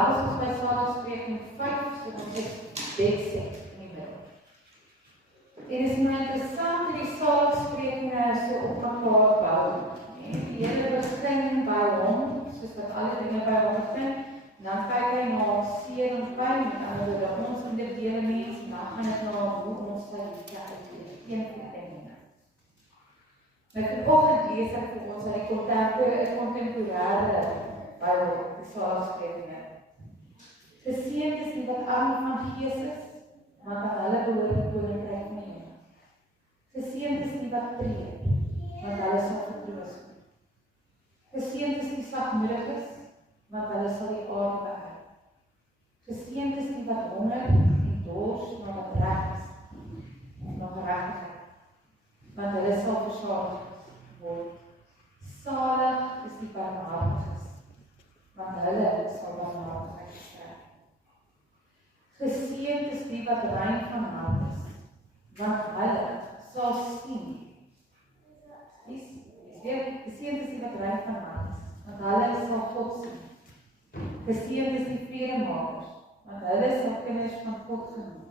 vandag is ons by saligspreking 5, so ons het bedset in die middel. En is my interessant hoe die saligsprekinge so op mekaar bou. Die hele begin by hom, soos wat alle dinge by hom begin, en dan kyk hy na seer en pyn, en ons individuele mens, en dan gaan het na hoe ons sy liefde uitleef, een van die dinge. Nou vanoggend lees ek vir ons uit die contemporêre Bybel, die saligsprekinge. Geseënd is die wat arm van gees is, want aan hulle behoort die koninkryk van die hemel. Geseënd is die wat tree, want hulle sal vertroos word. Geseënd is die sagmoediges, want hulle sal die aarde beërf. Geseënd is die wat honger en dors na wat reg is, na geregtigheid, want hulle sal versadig word. Salig is die barmhartiges, want hulle sal barmhartigheid kry. Geseënd is die wat rein van hart is, want hulle sal sien. Geseënd is die wat rein van hart is, want hulle sal God sien. Geseënd is die vredemakers, want hulle sal kinders van God genoem.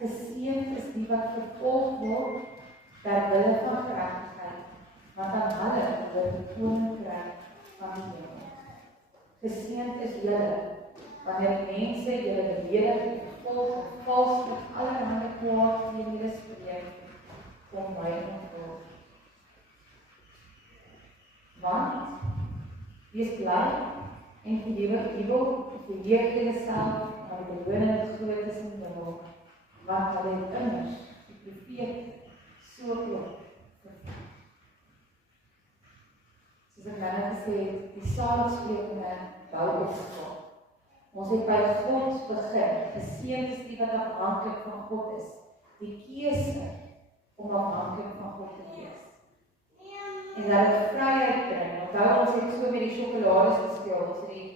Geseënd is die wat vervolg word ter wille van geregtigheid, want aan hulle behoort die koninkryk van die hemel. Geseënd is julle, wanneer mense julle beledig, vervolg, valslik, allerhande kwaad teen julle spreek om my ontwil. Want wees bly en verheer julleself aan die beloning groot is in die hemel, want hulle het immers die profeet so ook vervul. Soos ek nou gesê het, die saligsprekinge bou op mekaar. Ons het by God begin, geseënd is die wat afhanklik van God is, die keuse om afhanklik van God te wees. En dat het vryheid bring. Onthou ons het so met die sjokolades gespeel, ons het die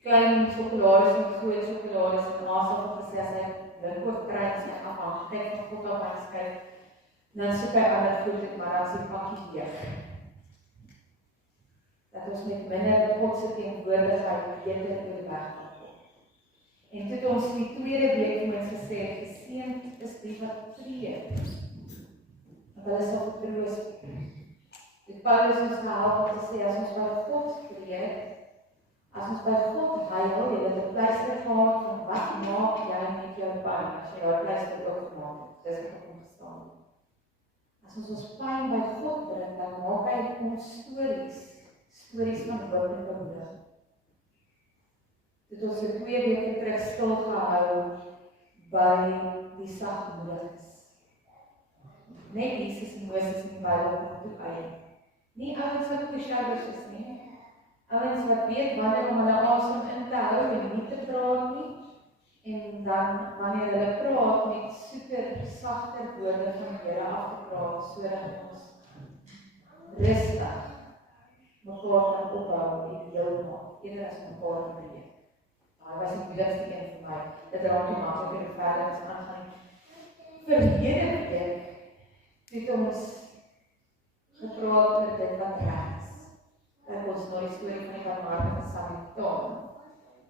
klein sjokolades en groot sjokolades en naas al gesê, as hy link oorkry, sy afhanklikheid van God al skryf, dan soek hy ander goed, maar dan is die pakkie leeg. Dat ons met minder Godse teenwoordigheid beter oor die weg kan kom. En toe ons in die tweede week vir ons gesê, geseënd is die wat tree, want hulle sal vertroos word. Dit Paulus ons gehelp om te sê, as ons by God tree, as ons by God huil, jy het 'n pleister gehad van wat maak jy met jou pyn, as jy jou pleister ook gemaak het, dis wat ek omgestaan het. As ons pyn by God bring, dan maak hy ons stories van hoop en bemoediging. Dit ons 2 weke terug stil gehou by die sagmoediges. Net Jesus en Moses in die Bybel kom toe eie. Nie ouens wat pushovers is nie, ouens wat weet wanneer om hulle asem in te hou en nie te praat nie, en dan wanneer hulle praat met super sagter woorde van die Here af te praat, sodat ons rustig mekaar kan ophou en heel maak, eerder as mekaar verbreek. Daar was die moeilikste een vir my, dit raak nie makliker en verder as aangaan. Verlede week het ons gepraat oor dit wat reg is. Ek ons na die storie van die barmhartige Samaritaan.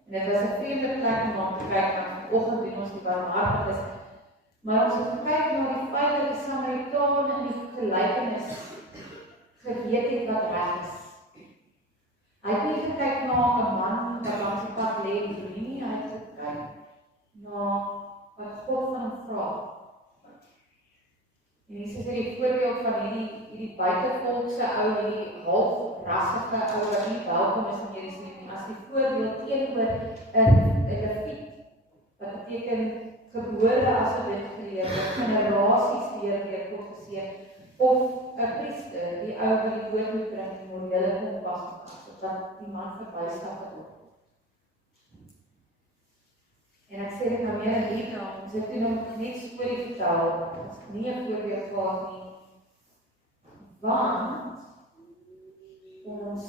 En dit was 'n vreemde plek om te kyk na, vanoggend doen ons die barmhartiges, maar ons het gekyk na die feit dat die Samaritaan in die gelykenis geweet het wat reg is. Hy het nie gekyk na 'n man wat langs die pad lê en nie, hy het gekyk na wat God van hom vra. En Jesus het die voorbeeld van hierdie buitevolkse ou, hierdie halfrassige ou wat nie welkom is in Jerusalem, as die voorbeeld teenoor 'n leviet, wat beteken gebore as 'n wit geleerde, generasies deur God geseën, of 'n priester, die ou wat die woord moet bring en morele kompas moet pas, sodat die man verbystap het ook. En ek sê dit nou meer in liefde, ons het toe nog net storie vertel, ons het nie 'n voorbeeld gehad nie, want ons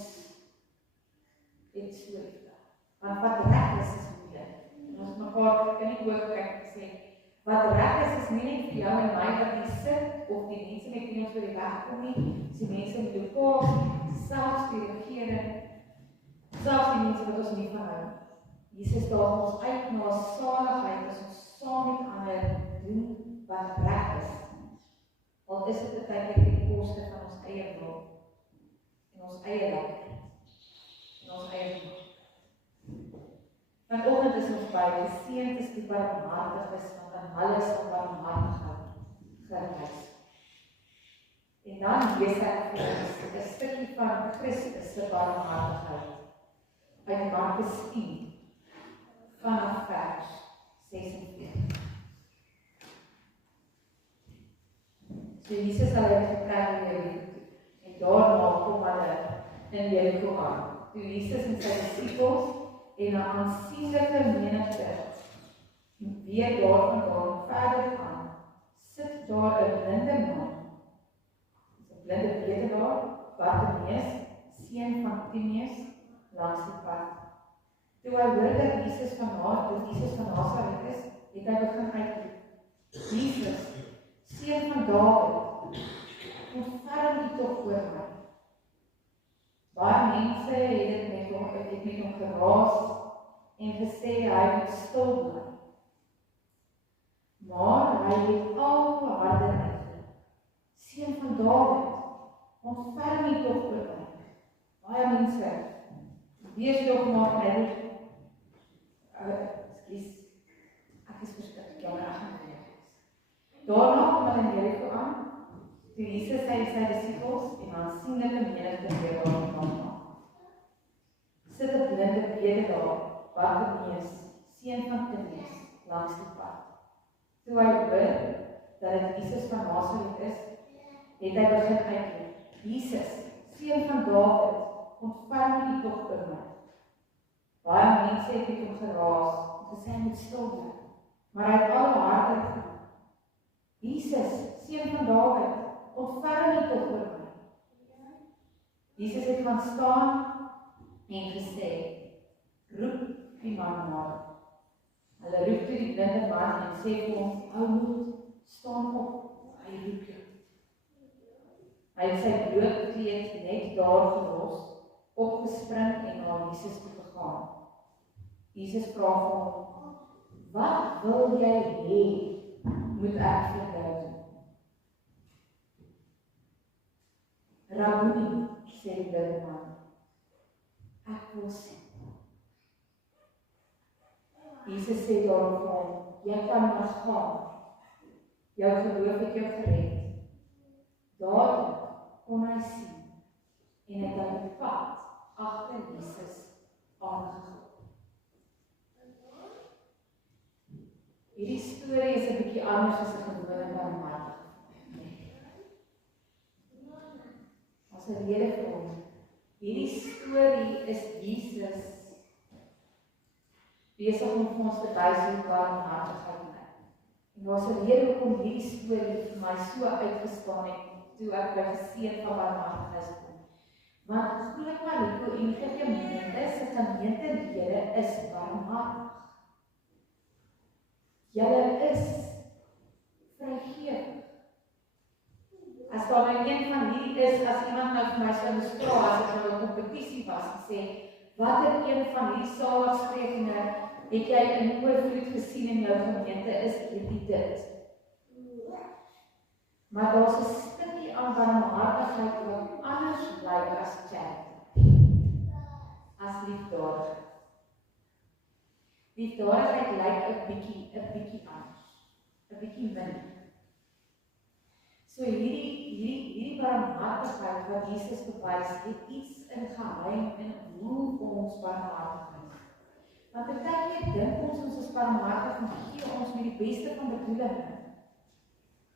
het storie vertel. Want wat reg is moeilik. En ons mekaar kan nie oorkyk en sê, wat reg is nie net vir jou en my wat hier sit, of die mense met wie ons oor die weg kom nie, dis die mense in die lokaal, selfs die regering, selfs die mense wat ons nie van hou. daag ons uit na saligheid as ons saam met ander doen wat reg is. Al is dit partykeer ten koste van ons eie wil en ons eie lekkerheid en ons eie maak. Vanoggend is ons by geseënd is die barmhartiges, want aan hulle sal barmhartigheid gewys. En dan lees ek vir ons 'n stukkie van Christus se barmhartigheid uit Markus 10 vanaf vers 46. So Jesus het hulle getrek in Jeriko toe, en daarna kom hulle in Jeriko aan. Toe Jesus en sy disippels en 'n aansienlike menigte weer daarvandaan verder gaan, sit daar 'n blinde man, 'n blinde bedelaar, Bartimeus, seun van Timeus, langs die pad. Toe hy hoor dat Jesus van Nasaret is, het hy begin uitroep: Jesus, seun van Dawid, ontferm U tog oor my. Baie mense het met hom geraas en gesê hy moet stil bly. Maar hy het al harder uitgeroep: Seun van Dawid, ontferm U tog oor my. Baie mense, wees tog maar net. Ek is verskriklik jammer, ek gaan weer. Daarna kom hulle in Jeriko aan, toe Jesus en sy disippels en aansienlike menigte weer daarvan maak. Sit 'n blinde bedelaar, Bartimeus, seun van Timeus, langs die pad. Toe hy hoor dat dit Jesus van Nasaret is, het hy begin uitroep: Jesus, seun van Dawid, ontferm U tog oor my. Baie mense het met hom geraas en gesê hy moet stil bly, maar hy het al harder geroep: Jesus, seun van Dawid, ontferm U tog oor my. Jesus het gaan staan en gesê: roep die man maar. Hulle roep toe die blinde man en sê vir hom: ou moed, staan op, hy roep jou. Hy het sy broodkleed net daar gelos, opgespring en na Jesus toe gegaan. Jesus vra vir hom: wat wil jy hê moet ek vir jou doen? Rabboni, sê die blinde man, ek wil sien. Jesus sê daarom vir hom: jy kan maar gaan, jou geloof het jou gered. Dadelik kon hy sien en het hy die pad agter Jesus aangegaan. Hierdie storie is 'n bietjie anders as 'n gewone barmhartigheid. As 'n rede vir hom. Hierdie storie is Jesus besig om vir ons te wys hoe barmhartigheid is. En daar's 'n rede hoekom hierdie storie vir my so uitgestaan het toe ek by geseën van barmhartigheid kom. Want glo ek maar Liko en die gemeente se gemeentelede is barmhartig. Julle is vrygewig. As daar nou een van hierdie is, as iemand nou vir my sou bestra, as ek nou 'n kompetisie was en sê, watter een van hierdie saligsprekende het jy in oorvloed gesien in jou gemeente, is dit. Maar daar's 'n stukkie aan barmhartigheid wat anders lyk as charity, as liefdadigheid. Liefdadigheid lyk 'n bietjie anders, 'n bietjie minder. So hierdie barmhartigheid wat Jesus bewys, het iets in geheim en hoe ons barmhartigheid. Want partykeer dink ons is barmhartig en gee ons met die beste van bedoelings,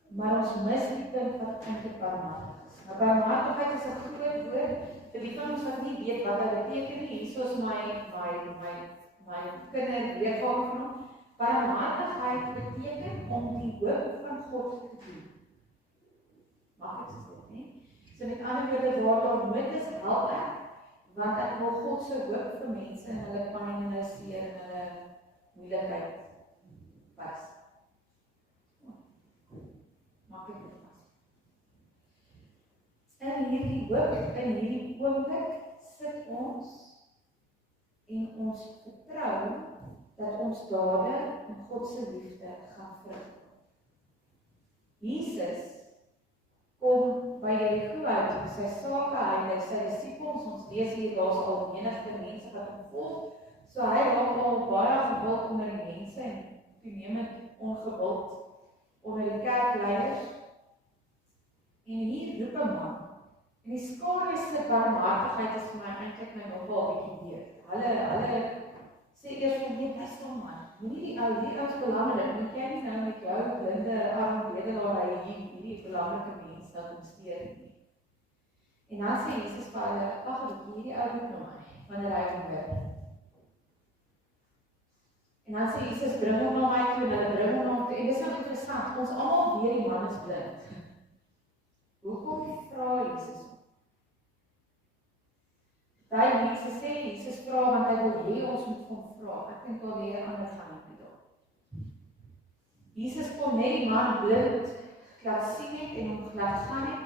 maar ons mis die punt wat eintlik barmhartig is. Nou barmhartigheid is 'n groot woord, vir die van ons wat nie weet wat dit beteken nie. Hier is my kinderweergawe van hom. Barmhartigheid beteken om die hoop van God te doen. Maklik is dit, nie? So met ander woorde, waar daar nood is, help ek, want ek wil God se hoop vir mense in hulle pyn en hulle seer en hulle moeilikheid wys. Maklik is vas. In hierdie hoop, in hierdie oomblik sit ons en ons vertrou ons dade en God se liefde gaan vrug. Jesus kom by Jerigo uit, sy sakehuis, sy disippels, ons lees hier, daar's al menigte mense wat hom volg, so hy raak al baie gewild onder die mense en toenemend ongewild onder die kerkleiers. En hier roep 'n man, en die skare se barmhartigheid is vir my eintlik nou nogal 'n bietjie weer. Hulle sê eers van net hy staan man, moenie die ou hier uit belangrik, moet jy nie nou met jou blinde arm bedelaar hierdie belangrike mens nou kom steur nie. En dan sê Jesus vir hulle, wag, hierdie ou moet na my, wanneer hy kom bid. En dan sê Jesus, bring hom na my toe, en hulle bring hom na my toe, en dis nou interessant, ons almal weet die man is blind. Hoekom vra Jesus? Daai mense sê, Jesus vra, want hy wil hê ons moet hom vra. Ek dink al weer ander gaan nie daar. Jesus kon net die man blind laat sien het en hom laat gaan het.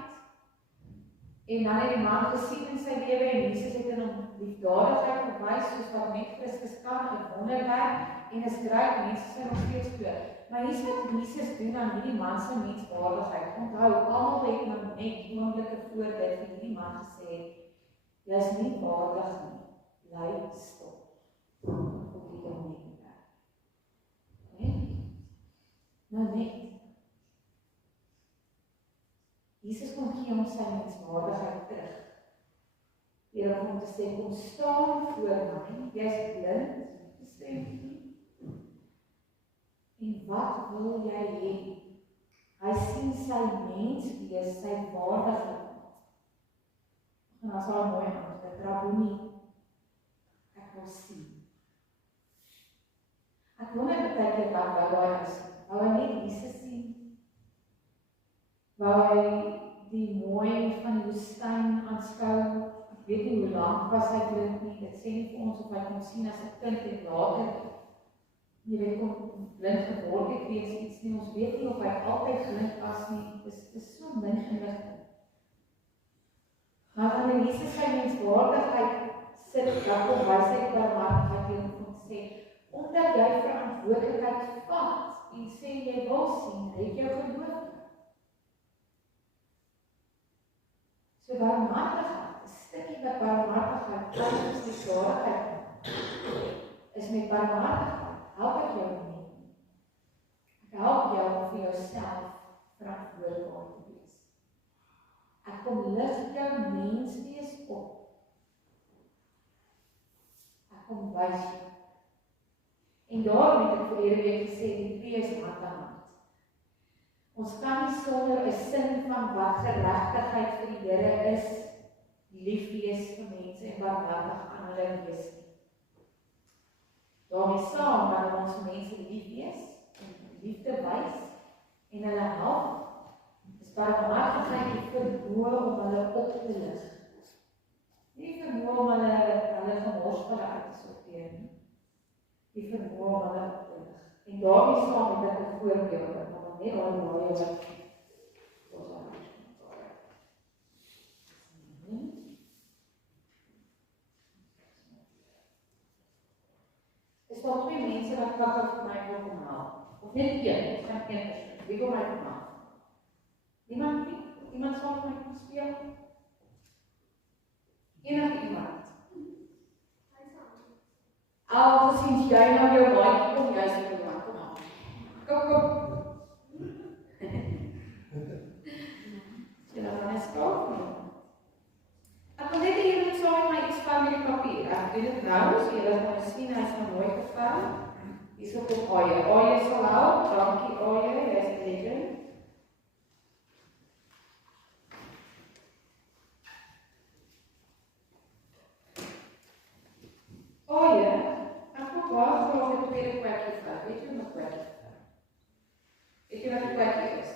En dan het die man gesien in sy lewe en Jesus het in hom liefdadigheid bewys soos wat net Christus kan, 'n wonderwerk en is reg, mense sê nog steeds glo. Maar hier is wat Jesus doen aan hierdie man se menswaardigheid. Onthou, almal het nou net oomblikke voor dit vir hierdie man gesê, jy is nie waardig nie, bly stop. Op die dom nie werk. Nee? Nou net. Jesus kom gee ons sy menswaardigheid terug. Deur om te sê, kom staan voor my, jy is blind, bestem nie. En wat wil jy hê? Hy sien sy mens wees, sy waardigheid. En dan sal hy mooi antwoord, Rabboni, ek wil sien. Ek wonder baie keer wat wou hy sien. Wou hy net Jesus sien? Wou hy die mooi van die woestyn aanskou? Ek weet nie hoe lank was hy blind nie, dit sê nie vir ons of hy kon sien as 'n kind en later jy weet kom blind geword het wees iets nie, ons weet nie of hy altyd blind was nie, dit is so min inligting. Maar wanneer Jesus sy menswaardigheid sit, dan kom wysheid barmhartigheid weer om te sê, omdat jy verantwoordelikheid vat en sê jy wil sien, het jou geloof. So barmhartigheid, 'n stukkie wat barmhartigheid is die zaligheid, is met barmhartigheid, help ek jou nie. Ek help jou om vir jouself verantwoordbaar te wees. Ek kom lig jou menswees op. Ek kom wys jou. En daarom het ek verlede week gesê, die twee is hand aan hand. Ons kan nie sonder 'n sin van wat geregtigheid vir die Here is, lief wees vir mense en barmhartig aan hulle wees nie. Daarmee saam, wanneer ons mense lief wees, en liefde wys, en hulle help, is barmhartigheid die vermoë om hulle op te lig. Nie vermoë om hulle gemors uit te sorteer nie. Die vermoë om hulle op te lig. En daarmee saam het ek 'n voorbeeld, maar net al die baie wat is daar twee mense wat wakker vir my wil kom haal. Of net een, gaan een persoon. Wie wil my kom haal? Niemand nie? Iemand sal met my kom speel? Enige iemand? Al gesien jy nou jou maatjie kom, jy sê iemand, kom aan. Kom. Jy nou gaan skaap nie. Ek wil net hier saam met my iets van met die papier. Ek doen dit nou, so jy gaan sien, hy is nou mooi gevou. Hier is ook op Aie. Aie sal help, dankie Aie, jy is legend. Aie, ek wil baie graag 'n tweede kwekkie vat. Weet jy wat 'n kwekkie is? Weet jy wat 'n kwekkie is?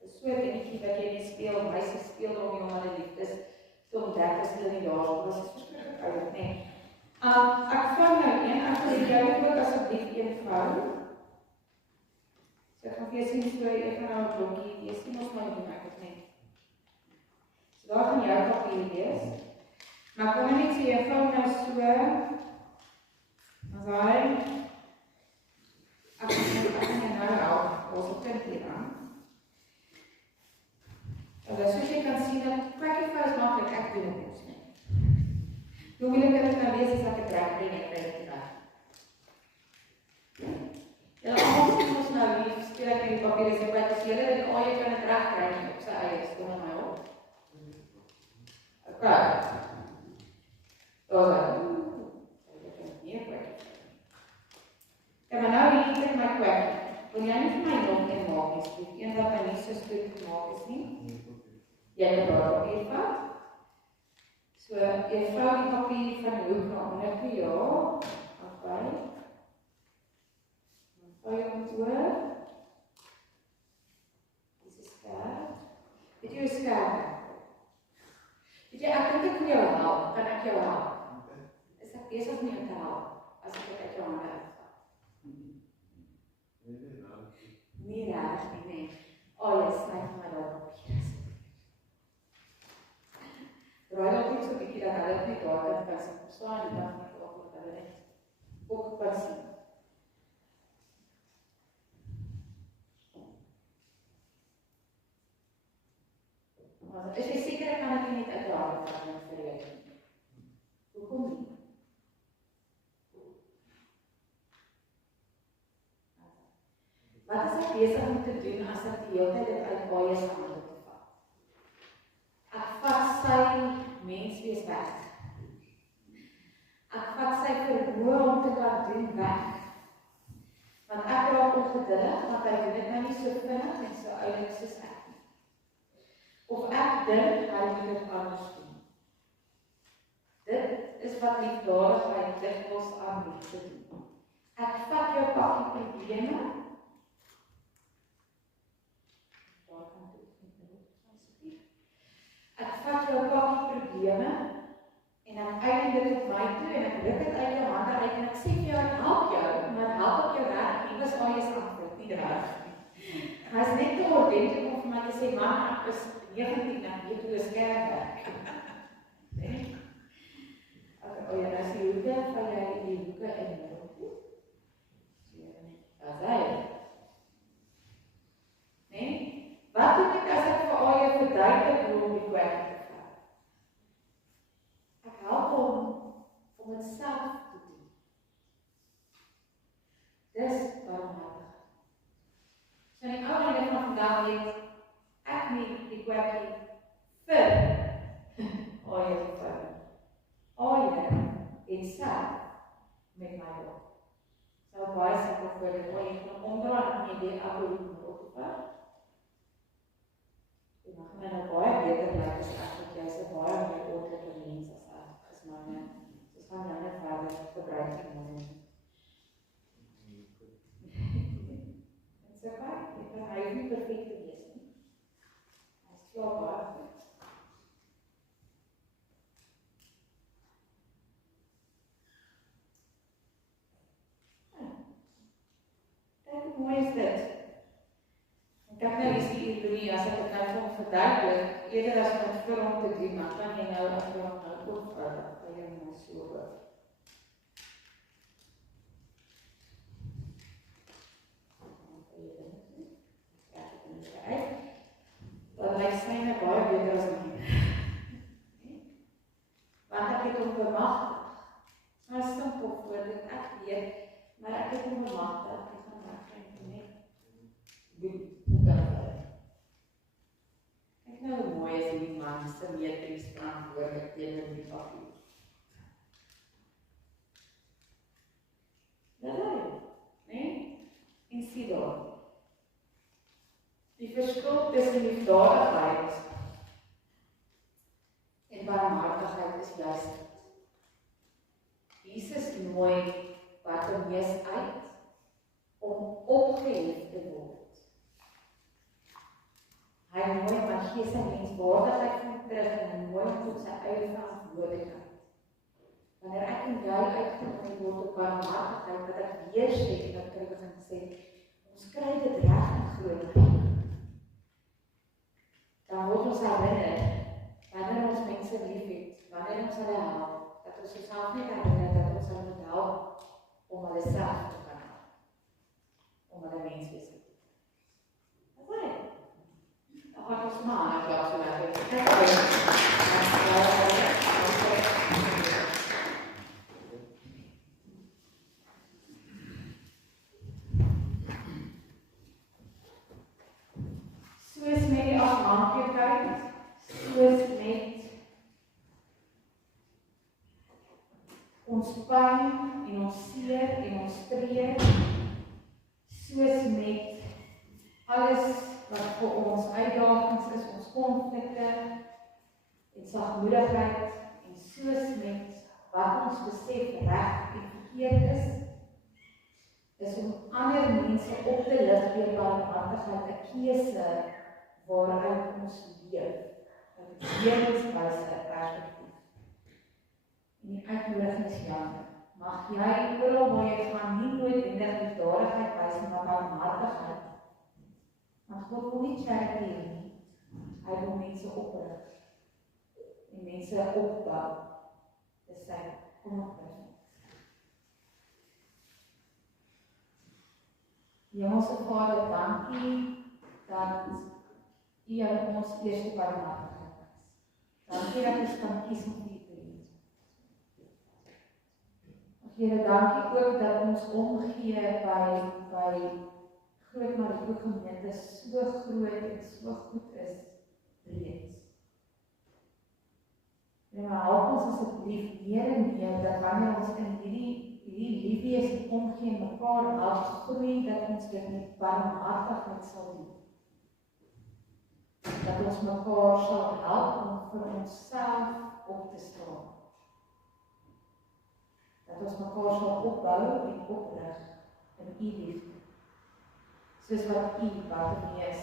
Dit is so 'n dingetjie wat jy nie speel, meisies speel om jou hulle liefdes te ontdek as hulle nie daar is. Dit is verskriklik oulik, nee. Ek vou nou een, ek wil jou ook asseblief een vou. So ek gaan vir jou sien so ek gaan nou 'n blokkie, jy sien ons maar doen ek het net. So daar gaan jou papier wees. Maar kom net sê jy vou nou so. As hy papier is by die hele en al jy kan het reg kry nie op sy eie, stom in my op. Ok. Daar is ek nie kwekkie. Ja, maar nou hier klik my kwekkie. Wil jy nie vir my nog een maak nie, Steve? Een wat my nie so spoed gemaak is nie. Jy kan daar papier vat. So, jy vou die papier van die hoek na onder toe, ja. Afbij. Dan vou jy hom oor. Dis is skerp. Weet jy hoe skerp? Weet jy, ek dink ek kan jou help. Kan ek jou help? Is ek besig om jou te help? As ek dit uit jou hande uitvat. Nie reg nie, nee. Jy snyk my daar papier. Draai dat net so 'n bietjie dat hulle net daar kan sien. Verstaan jy dan nie ook dat hulle net ook kan sien. Maar is jy seker ek kan dit nie net uitlaat vir jou? Hoekom nie? Wat is ek besig om te doen as ek die hele tyd dit uit baie se hande te vat? Ek vat sy menswees weg. Ek vat sy vermoë om te kan doen weg. Want ek raak ongeduldig, want hy doen dit nou nie so vinnig en so oulik soos ek nie. Of ek dink, hy moet dit anders doen. Dit is wat liefdadigheid dikwels aan mense doen. Ek vat jou pakkie probleme, ek vat jou pakkie probleme en dan eindig dit op my toe en ek ruk dit uit jou hande uit en ek sê vir jou, ek help jou, maar help ek jou reg, nie was al jy is antwoord, nie reg. En hy is net te ordentlik om vir my te sê, man, ek is 19, ek weet hoe is kerk werk. Nee? Okay, ja, as die hoeke, van jy die hoeke in die middel toe. Daar is hy. Nee? Wat doen ek as ek vir al jou verduidelik hoe om die kwekkie te vat? Ek help hom om het self te doen. Dis barmhartigheid. So in die oude van vandag weet, ek nie die kwekkie vir al jou te vat. Al jy het self met my wil. So baie simpel voor dit, al jy kan omdraai en jy die oude hoek op te vat. Jy mag my nou baie beter lyk as ek, want jy is 'n baie meer ordelike mens as ek, as my man. So gaan jy net verder gebruik in my. En so baie, hy is nie perfect te wees nie. Hy is klaar baie goed. Kijk hoe mooi is dit. Kijk nou is die ironie, as ek het nou vir hom verduidelik, eerder as om het vir hom te doen, dan kan jy nou as vir hom nou ook verder, kan jy nou so hoor. Dat lyk syne baie beter as my. Want ek het hom bemagtig. So simpel voor dit ek weet, maar ek het hom bemagtig, ek gaan wegkry en net doen. Kijk nou hoe mooi is die man se metries verantwoordelik teenoor die papier. Daai, nee? En sien daar. Die verskil tussen liefdadigheid en barmhartigheid is juist dit. Jesus nooi Bartimeus uit om opgehef te word. Hy nooi maar gee sy menswaardigheid van terug en hy nooi tot sy eie verantwoordelikheid. Wanneer ek en jy uitgenooi word op barmhartigheid, wat ek weer sê, wat ek begin sê, ons kry dit reg en groot. Dan word ons herinner, wanneer ons mense lief het, wanneer ons hulle help, dat ons self nie herinner, dat ons hulle moet help, om hulle self te kan help, om hulle mens wees te doen. Wat is dit? Dan gaan ons maar aan, ek laat so lekker. pyn en ons seer en ons tree, soos met alles wat vir ons uitdagings is, ons konflikte en sagmoedigheid, en soos met wat ons besef reg en verkeerd is om ander mense op te lig deur barmhartigheid, 'n keuse waaruit ons leef, uit 'n lewenswyse perspektief. En die uitnodiging is jammer. Mag jy oral waar jy gaan nie noodwendig liefdadigheid wys nie, maar barmhartigheid. Want God wil nie charity hê nie. Hy wil mense oprig en mense opbou. Dis sy kommitment. Hemelse Vader, dankie dat U aan ons eerste barmhartigheid is. Dankie dat ons kan kies om U te dien. Here, dankie ook dat ons omgee by Groot Maribo gemeente so groot en so goed is reeds. En help ons asseblief meer en meer dat wanneer ons in hierdie liefwees en omgee en mekaar help groei, dat ons dit met barmhartigheid sal doen. Dat ons mekaar sal help om vir onsself op te staan. Dat ons mekaar sal opbou en oprig in U liefde. Soos wat U Bartimeus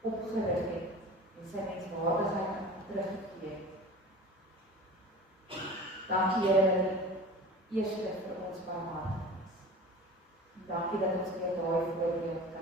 opgerig het en sy menswaardigheid aan hom teruggegee het. Dankie Here dat U eerste vir ons barmhartig is. Dankie dat ons weer daai voorbeeld kan